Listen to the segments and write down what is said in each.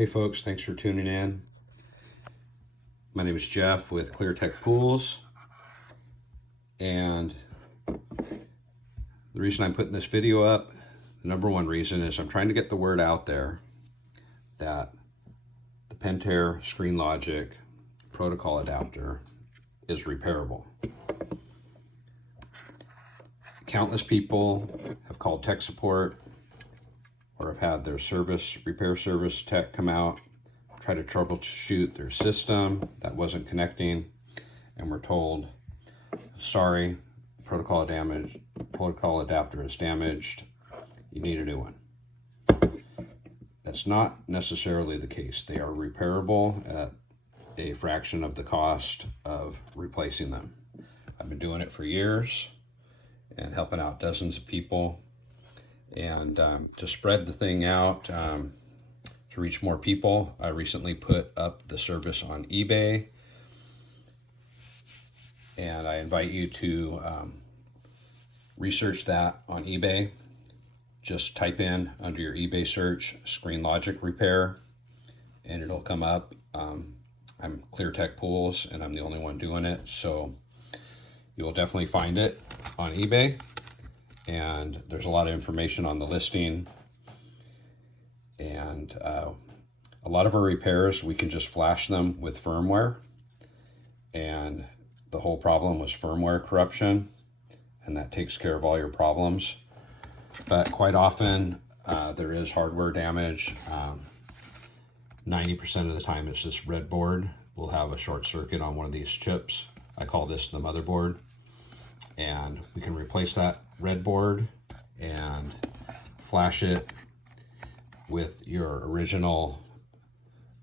Hey folks, thanks for tuning in. My name is Jeff with ClearTech Pools, and the reason I'm putting this video up, the number one reason is I'm trying to get the word out there that the Pentair ScreenLogic protocol adapter is repairable. Countless people have called tech support or have had their repair service tech come out, try to troubleshoot their system that wasn't connecting, and we're told, sorry, protocol adapter is damaged, you need a new one. That's not necessarily the case. They are repairable at a fraction of the cost of replacing them. I've been doing it for years and helping out dozens of people, and to spread the thing out, to reach more people, I recently put up the service on eBay, and I invite you to research that on eBay. Just type in under your eBay search ScreenLogic repair, and it'll come up. I'm ClearTech Pools, and I'm the only one doing it, so you will definitely find it on eBay, and there's a lot of information on the listing. And a lot of our repairs, we can just flash them with firmware, and the whole problem was firmware corruption, and that takes care of all your problems. But quite often there is hardware damage. 90% of the time it's this red board will have a short circuit on one of these chips. I call this the motherboard, and we can replace that red board and flash it with your original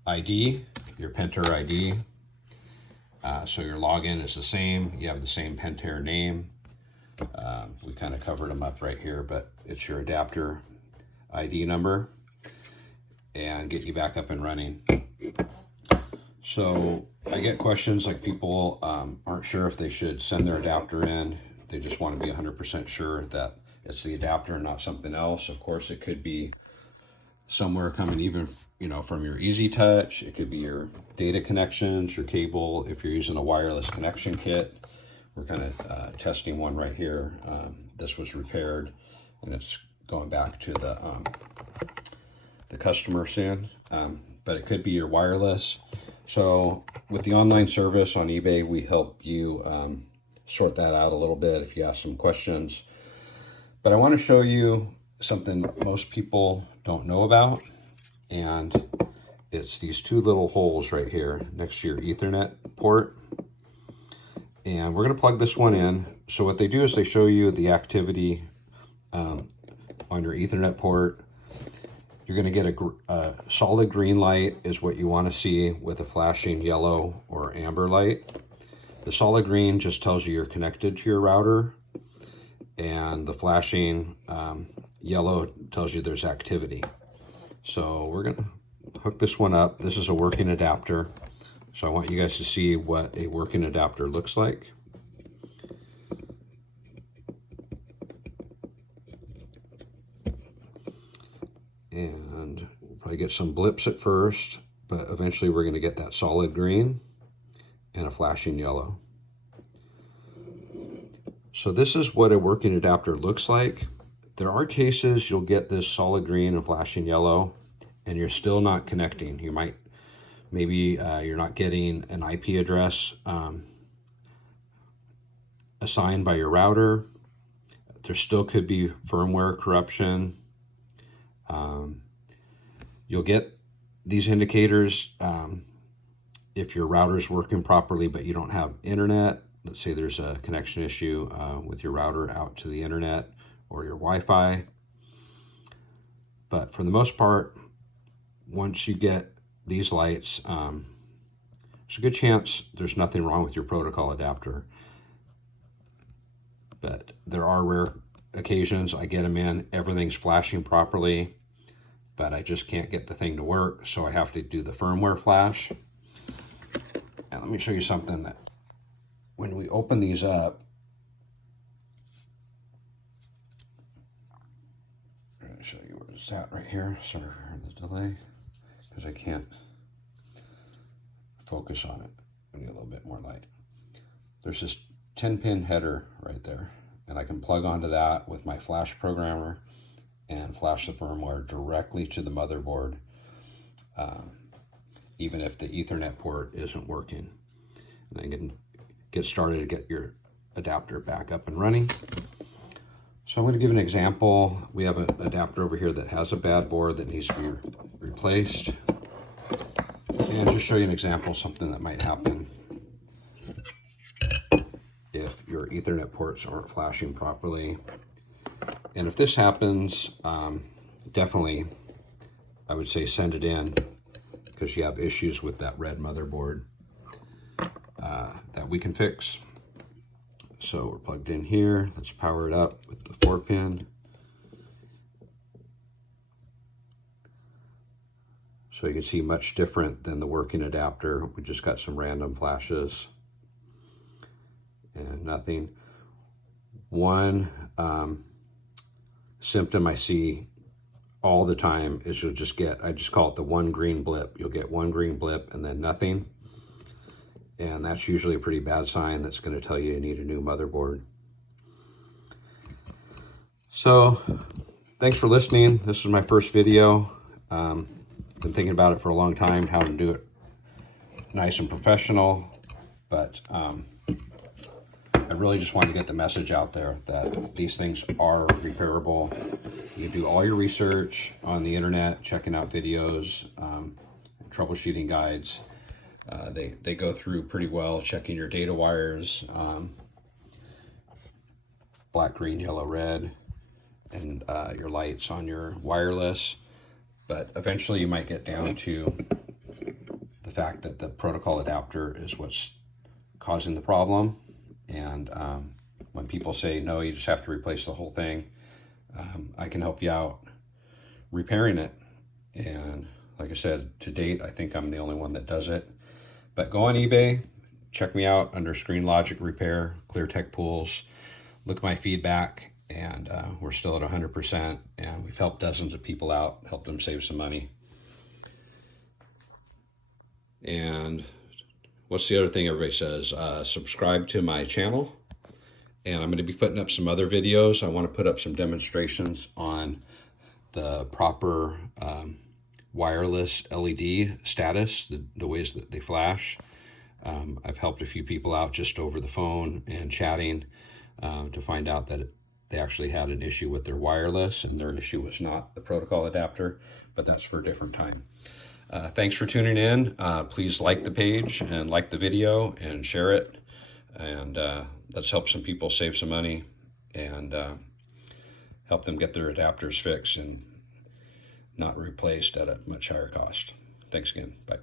ID, your Pentair ID. So your login is the same. You have the same Pentair name. We kind of covered them up right here, but it's your adapter ID number, and get you back up and running. So I get questions like people aren't sure if they should send their adapter in. They just want to be 100% sure that it's the adapter and not something else. Of course, it could be somewhere coming even, from your Easytouch. It could be your data connections, your cable. If you're using a wireless connection kit, we're kind of testing one right here. This was repaired, and it's going back to the customer soon. But it could be your wireless. So with the online service on eBay, we help you sort that out a little bit if you have some questions. But I want to show you something most people don't know about, and it's these two little holes right here next to your Ethernet port. And we're going to plug this one in. So what they do is they show you the activity on your Ethernet port. You're going to get a solid green light is what you want to see with a flashing yellow or amber light. The solid green just tells you you're connected to your router, and the flashing yellow tells you there's activity. So we're going to hook this one up. This is a working adapter. So I want you guys to see what a working adapter looks like. And we'll probably get some blips at first, but eventually we're going to get that solid green and a flashing yellow. So this is what a working adapter looks like. There are cases you'll get this solid green and flashing yellow, and you're still not connecting. You might, maybe you're not getting an IP address assigned by your router. There still could be firmware corruption. You'll get these indicators if your router is working properly, but you don't have internet. Let's say there's a connection issue with your router out to the internet or your Wi-Fi. But for the most part, once you get these lights, there's a good chance there's nothing wrong with your protocol adapter. But there are rare occasions I get them in, everything's flashing properly, but I just can't get the thing to work, so I have to do the firmware flash. And let me show you something that when we open these up, I'm going to show you where it's at right here. Sorry for the delay, because I can't focus on it. I need a little bit more light. There's this 10-pin header right there, and I can plug onto that with my flash programmer and flash the firmware directly to the motherboard, even if the Ethernet port isn't working. And I can get started to get your adapter back up and running. So I'm going to give an example. We have an adapter over here that has a bad board that needs to be replaced. And just show you an example, something that might happen if your Ethernet ports aren't flashing properly. And if this happens, definitely I would say send it in, because you have issues with that red motherboard that we can fix. So we're plugged in here. Let's power it up with the 4-pin. So you can see much different than the working adapter. We just got some random flashes and nothing. One symptom I see all the time is you'll just get, I just call it the one green blip. You'll get one green blip and then nothing. And that's usually a pretty bad sign that's going to tell you need a new motherboard. So thanks for listening. This is my first video. Been thinking about it for a long time, how to do it nice and professional, but I really just wanted to get the message out there that these things are repairable. You do all your research on the internet, checking out videos, troubleshooting guides. They go through pretty well, checking your data wires, black, green, yellow, red, and your lights on your wireless. But eventually you might get down to the fact that the protocol adapter is what's causing the problem. And when people say, no, you just have to replace the whole thing, I can help you out repairing it. And like I said, to date, I think I'm the only one that does it. But go on eBay, check me out under ScreenLogic Repair, ClearTech Pools, look at my feedback, and we're still at 100%, and we've helped dozens of people out, helped them save some money. And what's the other thing everybody says? Subscribe to my channel, and I'm going to be putting up some other videos. I want to put up some demonstrations on the proper wireless LED status, the ways that they flash. I've helped a few people out just over the phone and chatting to find out that they actually had an issue with their wireless, and their issue was not the protocol adapter, but that's for a different time. Thanks for tuning in. Please like the page and like the video and share it, and let's help some people save some money and help them get their adapters fixed and not replaced at a much higher cost. Thanks again. Bye.